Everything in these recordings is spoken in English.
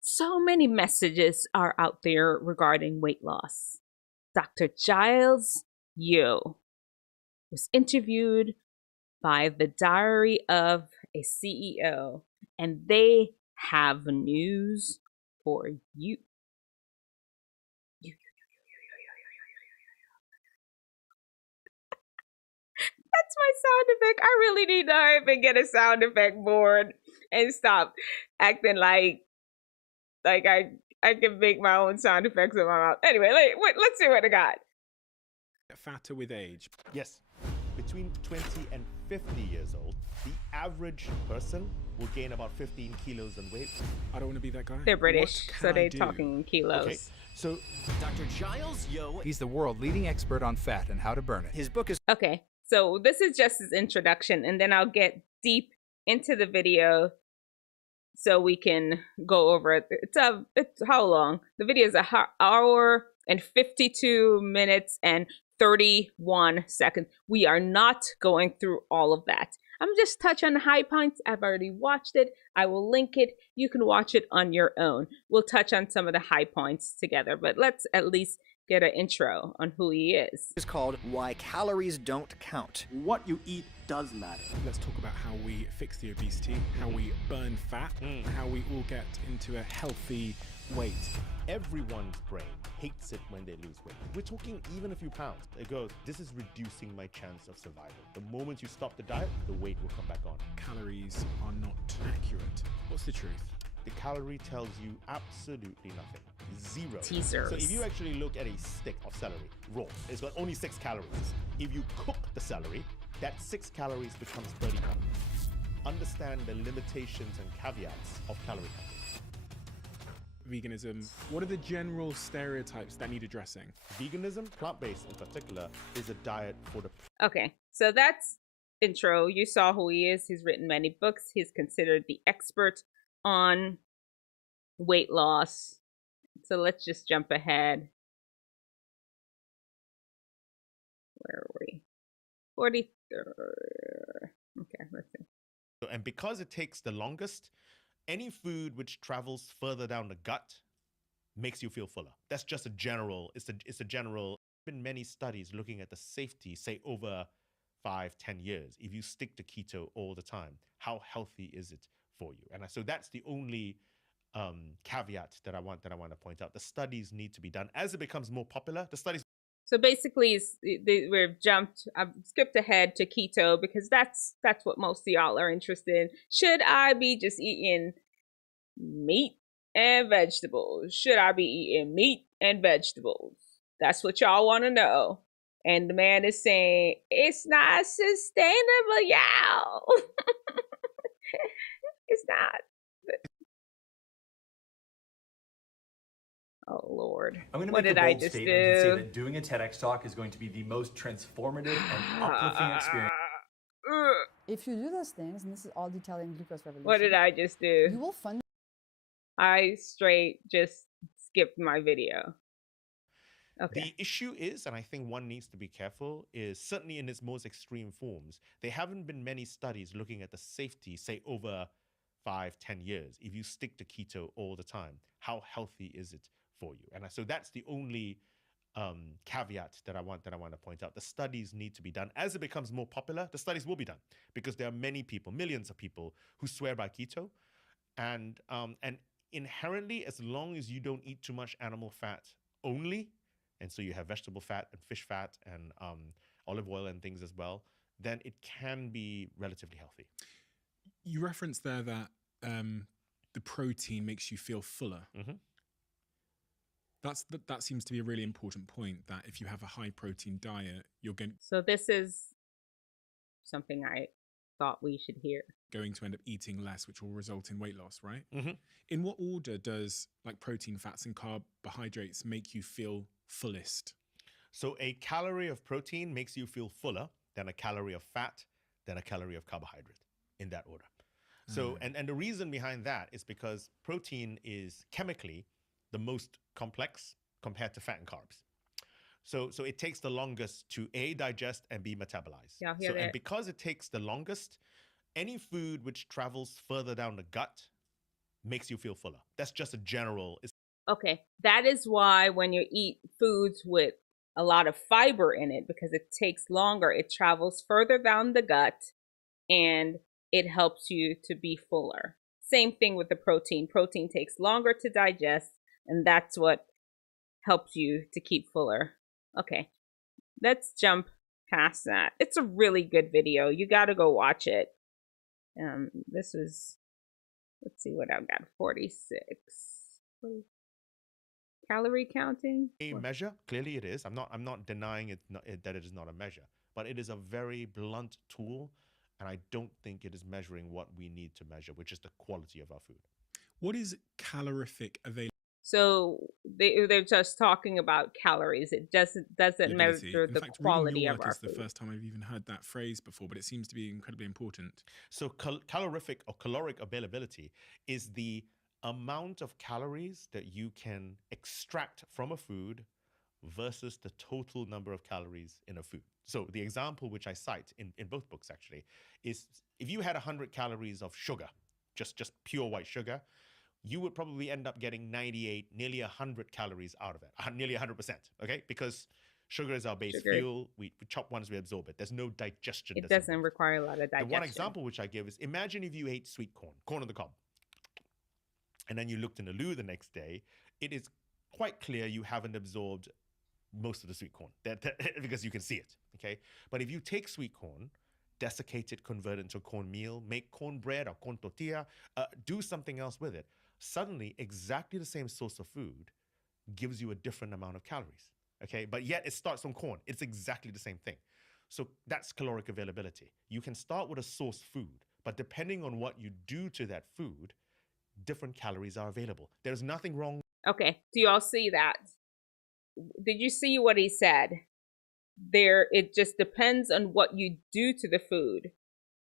So many messages are out there regarding weight loss. Dr. Giles Yeo was interviewed by the Diary of a CEO, and they have news for you. That's my sound effect. I really need to hurry up and get a sound effect board and stop acting like I can make my own sound effects in my mouth. Anyway, let's see what I got. Fatter with age. Yes. Between 20 and 50 years old, the average person will gain about 15 kilos in weight. I don't want to be that guy. They're British, so they're talking in kilos. Okay, so Dr. Giles Yeo. He's the world leading expert on fat and how to burn it. His book is Okay, so this is just his introduction, and then I'll get deep into the video so we can go over it. It's how long? The video is an hour and 52 minutes and 31 seconds. We are not going through all of that. I'm just touch on the high points. I've already watched it. I will link it. You can watch it on your own. We'll touch on some of the high points together, but let's at least get an intro on who he is. It's called Why Calories Don't Count. What you eat does matter. Let's talk about how we fix the obesity, how we burn fat, and how we all get into a healthy weight. everyone's brain hates it when they lose weight. We're talking even a few pounds. It goes, this is reducing my chance of survival. The moment you stop the diet, the weight will come back on. Calories are not accurate. What's the truth? The calorie tells you absolutely nothing. Zero. Teasers. So if you actually look at a stick of celery, raw, it's got only 6 calories. If you cook the celery, that 6 calories becomes 30 calories. Understand the limitations and caveats of calorie counting. Veganism, what are the general stereotypes that need addressing? Veganism, plant-based in particular, is a diet for the... Okay, so that's intro. You saw who he is. He's written many books. He's considered the expert on weight loss. So let's just jump ahead. Where are we? 43rd. Okay, let's see. And because it takes the longest, any food which travels further down the gut makes you feel fuller. That's just a general, it's a general, been many studies looking at the safety, say over 5-10 years, if you stick to keto all the time, how healthy is it for you? And so that's the only caveat that I want to point out. The studies need to be done. As it becomes more popular, the studies. So basically, we've I've skipped ahead to keto because that's what most of y'all are interested in. Should I be just eating meat and vegetables? Should I be eating meat and vegetables? That's what y'all want to know. And the man is saying, it's not sustainable, y'all. It's not. Oh, Lord. I'm going to what make did a I bold just statement and say do? that doing a TEDx talk is going to be the most transformative and uplifting experience. If you do those things, and this is all detailing glucose revolution. What did I just do? You will fund. I straight just skipped my video. Okay. The issue is, and I think one needs to be careful, is certainly in its most extreme forms, there haven't been many studies looking at the safety, say over 5-10 years, if you stick to keto all the time, how healthy is it for you? And so that's the only caveat that I want to point out. The studies need to be done. As it becomes more popular, the studies will be done because there are many people, millions of people who swear by keto. And inherently, as long as you don't eat too much animal fat only, and so you have vegetable fat and fish fat and olive oil and things as well, then it can be relatively healthy. You referenced there that the protein makes you feel fuller. Mm-hmm. That seems to be a really important point, that if you have a high protein diet, you're So this is something I thought we should hear. going to end up eating less, which will result in weight loss, right? Mm-hmm. In what order does like protein, fats, and carbohydrates make you feel fullest? So a calorie of protein makes you feel fuller than a calorie of fat, than a calorie of carbohydrate, in that order. So, and the reason behind that is because protein is chemically the most complex compared to fat and carbs. So it takes the longest to A, digest, and B, metabolize. Yeah, and because it takes the longest, any food which travels further down the gut makes you feel fuller. That's just a general. Okay, that is why when you eat foods with a lot of fiber in it, because it takes longer, it travels further down the gut and it helps you to be fuller. Same thing with the protein. Protein takes longer to digest, and that's what helps you to keep fuller. Okay, let's jump past that. It's a really good video. You got to go watch it. This was, let's see what I've got, 46. Calorie counting? A measure, clearly it is. I'm not denying that it is not a measure, but it is a very blunt tool, and I don't think it is measuring what we need to measure, which is the quality of our food. What is calorific availability? So they're just talking about calories. It doesn't measure the quality of our food. It's the first time I've even heard that phrase before, but it seems to be incredibly important. So calorific or caloric availability is the amount of calories that you can extract from a food versus the total number of calories in a food. So the example which I cite in both books actually is if you had 100 calories of sugar, just pure white sugar, you would probably end up getting 98, nearly 100 calories out of it, nearly 100%, okay? Because sugar is our base fuel. We chop once we absorb it. There's no digestion. It doesn't require a lot of digestion. And one example which I give is imagine if you ate sweet corn on the cob, and then you looked in the loo the next day, it is quite clear you haven't absorbed most of the sweet corn because you can see it, okay? But if you take sweet corn, desiccate it, convert it into a cornmeal, make cornbread or corn tortilla, do something else with it, suddenly exactly the same source of food gives you a different amount of calories, okay? But yet it starts from corn. It's exactly the same thing. So that's caloric availability. You can start with a source food, but depending on what you do to that food, different calories are available. There's nothing wrong. Okay, do you all see that? Did you see what he said? It just depends on what you do to the food.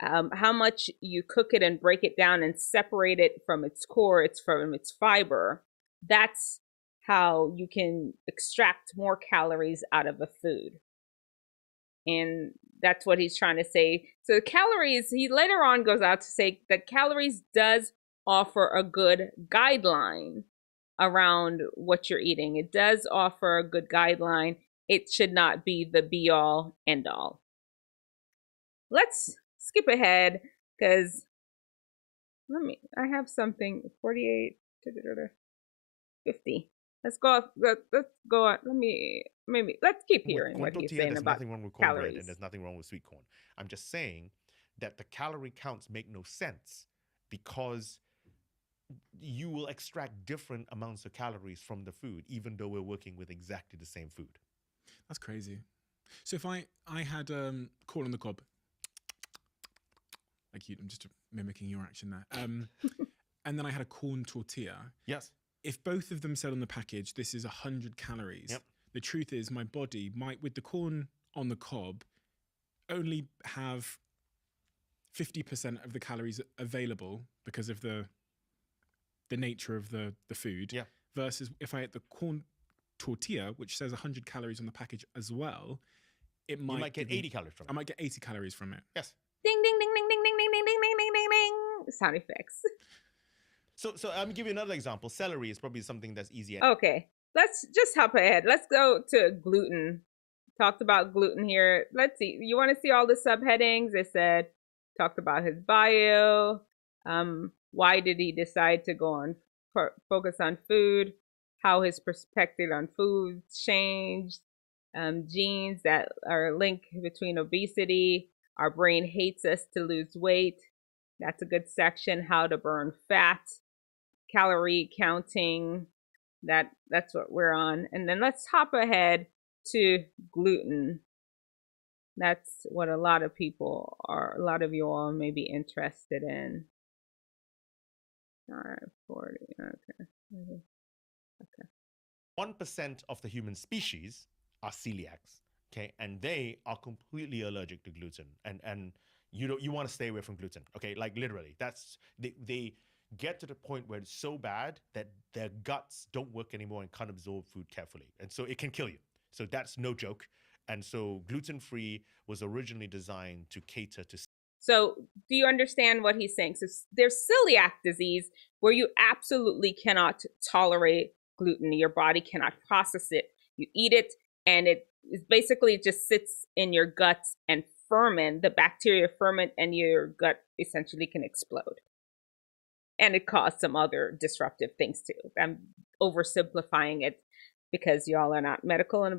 How much you cook it and break it down and separate it from its core, from its fiber. That's how you can extract more calories out of a food. And that's what he's trying to say. So the calories, he later on goes out to say that calories does offer a good guideline around what you're eating. It does offer a good guideline. It should not be the be all end all. Let's skip ahead because I have something 48 50. Let's go on. Let's keep hearing what he's saying about nothing wrong with cornbread calories. and there's nothing wrong with sweet corn. I'm just saying that the calorie counts make no sense because you will extract different amounts of calories from the food, even though we're working with exactly the same food. That's crazy. So if I had corn on the cob, like I'm just mimicking your action there, and then I had a corn tortilla. Yes. If both of them said on the package, this is 100 calories, yep. The truth is my body might, with the corn on the cob, only have 50% of the calories available because of the nature of the food. Yeah. Versus if I ate the corn tortilla, which says 100 calories on the package as well, you might get 80 calories from it. I might get 80 calories from it. Yes. Ding, ding, ding, ding, ding, ding, ding, ding, ding, ding, ding, ding, ding. Sound effects. So I'm gonna give you another example. Celery is probably something that's easier. Okay, let's just hop ahead. Let's go to gluten. Talked about gluten here. Let's see. You want to see all the subheadings? It said, talked about his bio. Why did he decide to go on focus on food? How his perspective on food changed. Genes that are linked between obesity. Our brain hates us to lose weight. That's a good section. How to burn fat. Calorie counting. That's what we're on. And then let's hop ahead to gluten. That's what a lot of people are, a lot of you all may be interested in. All right, 40. Okay. 1% of the human species are celiacs, okay, and they are completely allergic to gluten, and you want to stay away from gluten, okay, like literally. That's they get to the point where it's so bad that their guts don't work anymore and can't absorb food carefully, and so it can kill you. So that's no joke. And so gluten-free was originally designed to cater to. So do you understand what he's saying? So there's celiac disease, where you absolutely cannot tolerate gluten. Your body cannot process it. You eat it, and it basically just sits in your guts and ferment. The bacteria ferment, and your gut essentially can explode. And it caused some other disruptive things too. I'm oversimplifying it because y'all are not medical and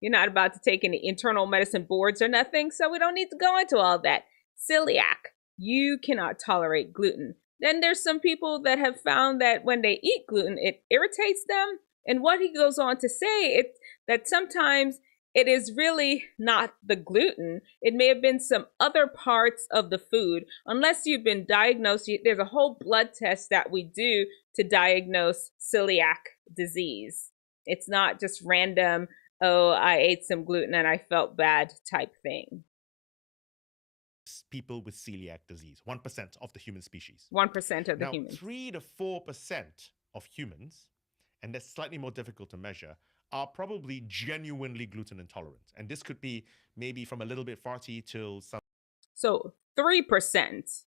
you're not about to take any internal medicine boards or nothing, so we don't need to go into all that. Celiac, you cannot tolerate gluten. Then there's some people that have found that when they eat gluten, it irritates them. And what he goes on to say, that sometimes it is really not the gluten. It may have been some other parts of the food. Unless you've been diagnosed, there's a whole blood test that we do to diagnose celiac disease. It's not just random, oh, I ate some gluten and I felt bad type thing. People with celiac disease, 1% of the human species. 1% of the now, humans. 3 to 4% of humans, and that's slightly more difficult to measure, are probably genuinely gluten intolerant. And this could be maybe from a little bit farty till some. So 3%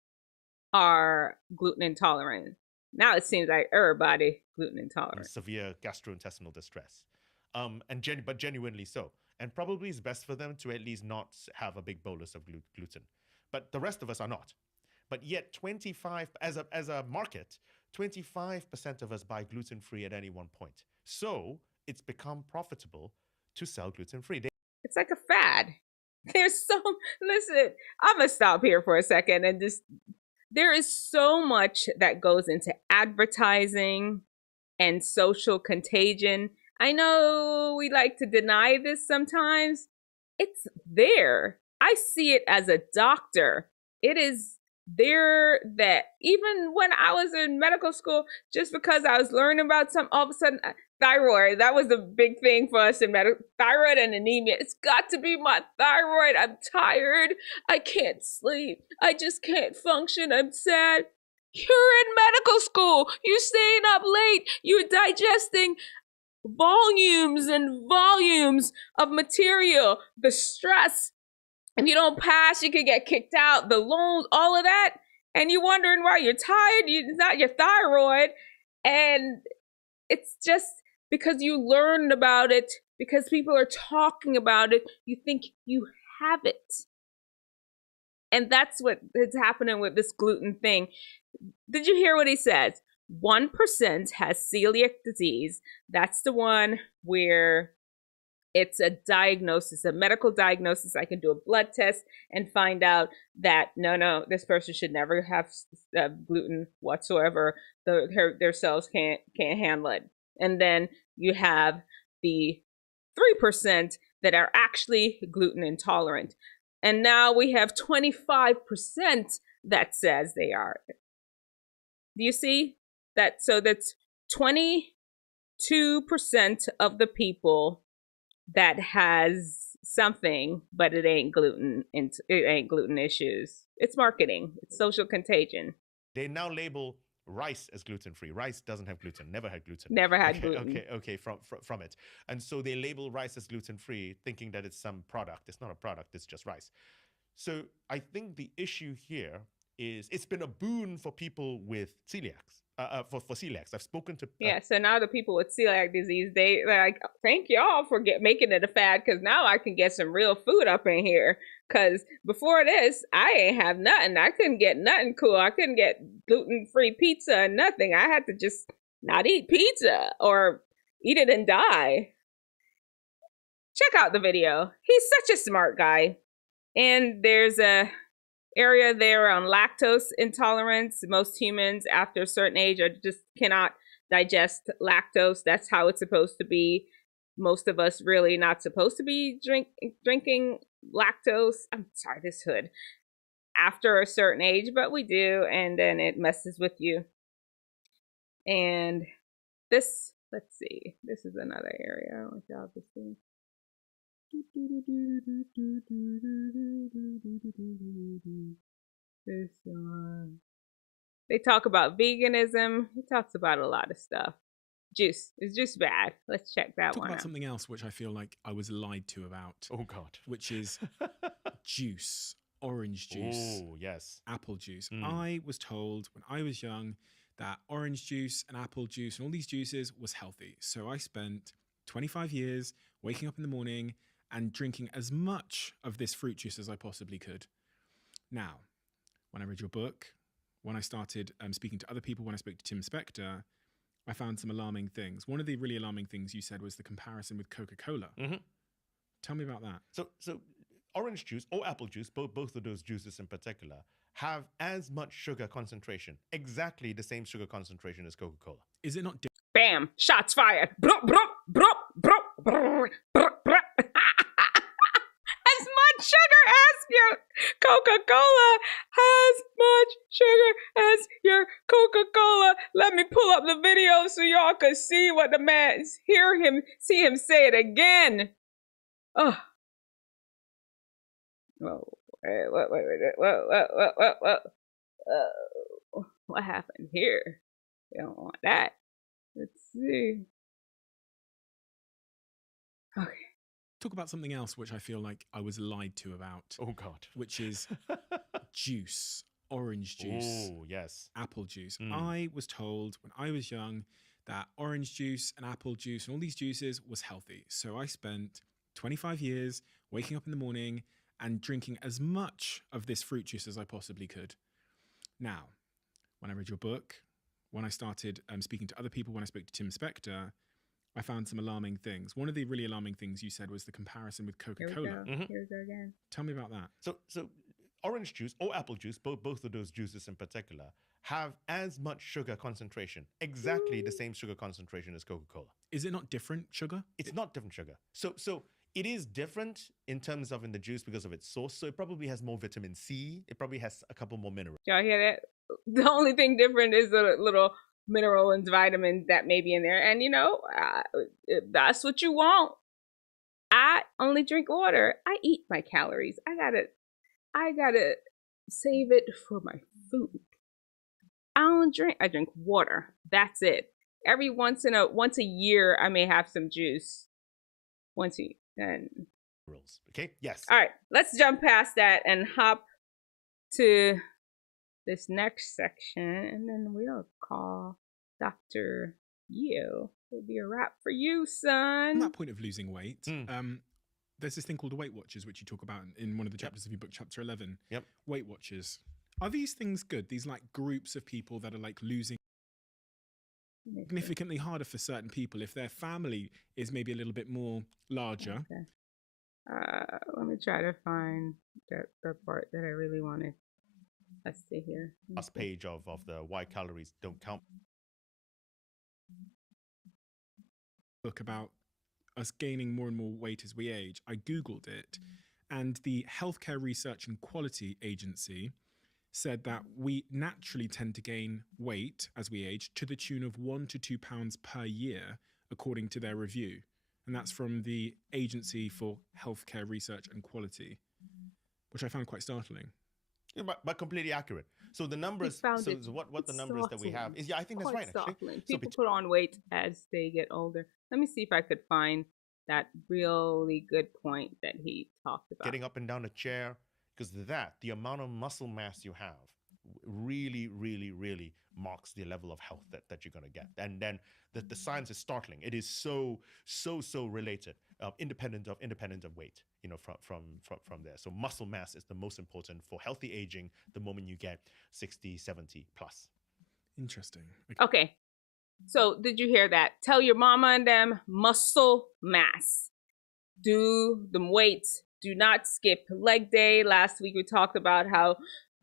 are gluten intolerant. Now it seems like everybody gluten intolerant. Severe gastrointestinal distress. But genuinely so. And probably it's best for them to at least not have a big bolus of gluten. But the rest of us are not. But yet 25, as a market, 25% of us buy gluten-free at any one point. So it's become profitable to sell gluten-free. It's like a fad. Listen, I'm gonna stop here for a second and there is so much that goes into advertising and social contagion. I know we like to deny this sometimes. It's there. I see it as a doctor. It is there that even when I was in medical school, just because I was learning about all of a sudden, thyroid, that was a big thing for us in medical, thyroid and anemia. It's got to be my thyroid. I'm tired. I can't sleep. I just can't function. I'm sad. You're in medical school. You're staying up late. You're digesting volumes and volumes of material. The stress. If you don't pass, you could get kicked out, the loans, all of that. And you're wondering why you're tired. It's not your thyroid. And it's just because you learned about it, because people are talking about it, you think you have it. And that's what is happening with this gluten thing. Did you hear what he says? 1% has celiac disease. That's the one where it's a diagnosis, a medical diagnosis. I can do a blood test and find out that no, this person should never have gluten whatsoever. Their cells can't handle it. And then you have the 3% that are actually gluten intolerant. And now we have 25% that says they are. Do you see that? So that's 22% of the people that has something, but it ain't gluten, and it ain't gluten issues. It's marketing. It's social contagion. They now label rice as gluten-free. Rice doesn't have gluten. Never had gluten. Never had gluten. Okay. From it, and so they label rice as gluten-free, thinking that it's some product. It's not a product. It's just rice. So I think the issue here is it's been a boon for people with celiacs. For celiacs, I've spoken to. Yeah, so now the people with celiac disease, they're like, thank y'all for making it a fad, because now I can get some real food up in here. Because before this, I ain't have nothing. I couldn't get nothing cool. I couldn't get gluten-free pizza and nothing. I had to just not eat pizza or eat it and die. Check out the video. He's such a smart guy. And there's a area there on lactose intolerance. Most humans after a certain age just cannot digest lactose. That's how it's supposed to be. Most of us really not supposed to be drinking lactose. I'm sorry, this hood. After a certain age, but we do, and then it messes with you. And this, let's see, this is another area. I want y'all to see. This one. They talk about veganism. He talks about a lot of stuff. Juice. Is juice bad? Let's check that Talk one about out. something else which I feel like I was lied to about. Oh God. Which is juice. Orange juice. Oh yes. Apple juice. Mm. I was told when I was young that orange juice and apple juice and all these juices was healthy. So I spent 25 years waking up in the morning and drinking as much of this fruit juice as I possibly could. Now, when I read your book, when I started speaking to other people, when I spoke to Tim Spector, I found some alarming things. One of the really alarming things you said was the comparison with Coca-Cola. Tell me about that. So orange juice or apple juice, both of those juices in particular, have as much sugar concentration, exactly the same sugar concentration as Coca-Cola. Is it not Bam! Shots fired. Brup, brup, brup, brup, brup, brup, brup. As much sugar as your Coca-Cola. As much sugar as your Coca-Cola. Let me pull up the video so y'all could see what the man, see him say it again. Oh. Whoa. What happened here? We don't want that. Let's see. Okay. Talk about something else which I feel like I was lied to about. Oh, God. Which is juice, orange juice. Oh, yes. Apple juice. I was told when I was young that orange juice and apple juice and all these juices was healthy. So I spent 25 years waking up in the morning and drinking as much of this fruit juice as I possibly could. Now, when I read your book, when I started speaking to other people, when I spoke to Tim Spector, I found some alarming things. One of the really alarming things you said was the comparison with Coca-Cola. Here we go again. Tell me about that. So orange juice or apple juice, both of those juices in particular, have as much sugar concentration, exactly the same sugar concentration as Coca-Cola. Is it not different sugar? It's not different sugar. So it is different in terms of in the juice because of its source. So it probably has more vitamin C. It probably has a couple more minerals. Y'all hear that? The only thing different is the little mineral and vitamins that may be in there. And you know, if that's what you want. I only drink water. I eat my calories. I gotta save it for my food. I don't drink. I drink water. That's it. Every once a year, I may have some juice. Once a year. Okay. Yes. All right. Let's jump past that and hop to this next section, and then we'll call Dr. Yeo. It'll be a wrap for you, son. On that point of losing weight, there's this thing called the Weight Watchers, which you talk about in one of the chapters of your book, chapter 11. Yep. Weight Watchers. Are these things good? These like groups of people that are like losing significantly harder for certain people if their family is maybe a little bit more larger. Okay. Let me try to find the part that I really wanted. Let's see here. Last page of the Why Calories Don't Count book about us gaining more and more weight as we age. I Googled it, and the Healthcare Research and Quality Agency said that we naturally tend to gain weight as we age to the tune of 1 to 2 pounds per year, according to their review. And that's from the Agency for Healthcare Research and Quality, which I found quite startling. But completely accurate. So the numbers, what the numbers that we have is, I think that's right, actually. People put on weight as they get older. Let me see if I could find that really good point that he talked about. Getting up and down a chair, because the amount of muscle mass you have really, really, really marks the level of health that you're going to get. And then the science is startling. It is so related, independent of weight, you know, from there. So muscle mass is the most important for healthy aging the moment you get 60, 70 plus. Interesting. Okay. So did you hear that? Tell your mama and them muscle mass. Do them weights. Do not skip leg day. Last week we talked about how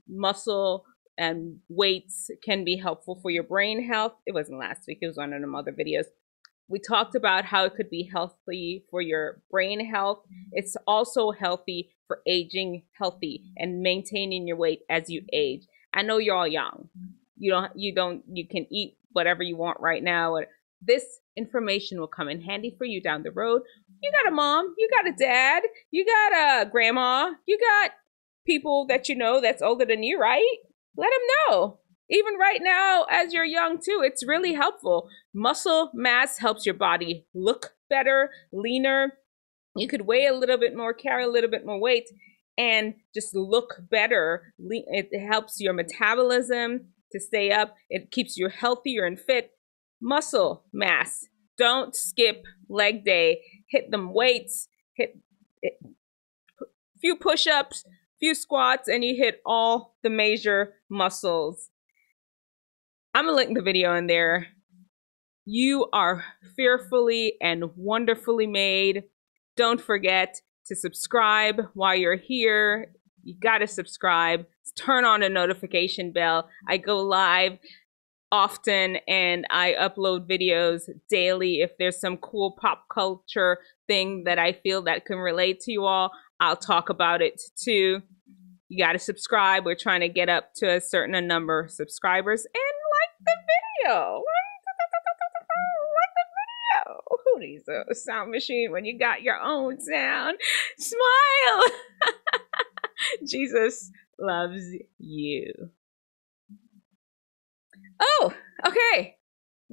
muscle and weights can be helpful for your brain health. It wasn't last week. It was one of them other videos. We talked about how it could be healthy for your brain health. It's also healthy for aging healthy and maintaining your weight as you age. I know you're all young. You can eat whatever you want right now. This information will come in handy for you down the road. You got a mom, you got a dad, you got a grandma, you got people that you know that's older than you, right? Let them know. Even right now, as you're young too, it's really helpful. Muscle mass helps your body look better, leaner. You could weigh a little bit more, carry a little bit more weight, and just look better. It helps your metabolism to stay up. It keeps you healthier and fit. Muscle mass. Don't skip leg day. Hit them weights. Hit a few push-ups, few squats, and you hit all the major muscles. I'm gonna link the video in there. You are fearfully and wonderfully made. Don't forget to subscribe while you're here. You gotta subscribe. Turn on a notification bell. I go live often and I upload videos daily. If there's some cool pop culture thing that I feel that can relate to you all, I'll talk about it too. You gotta subscribe. We're trying to get up to a certain number of subscribers, and like the video. Who needs a sound machine when you got your own sound? Smile. Jesus loves you.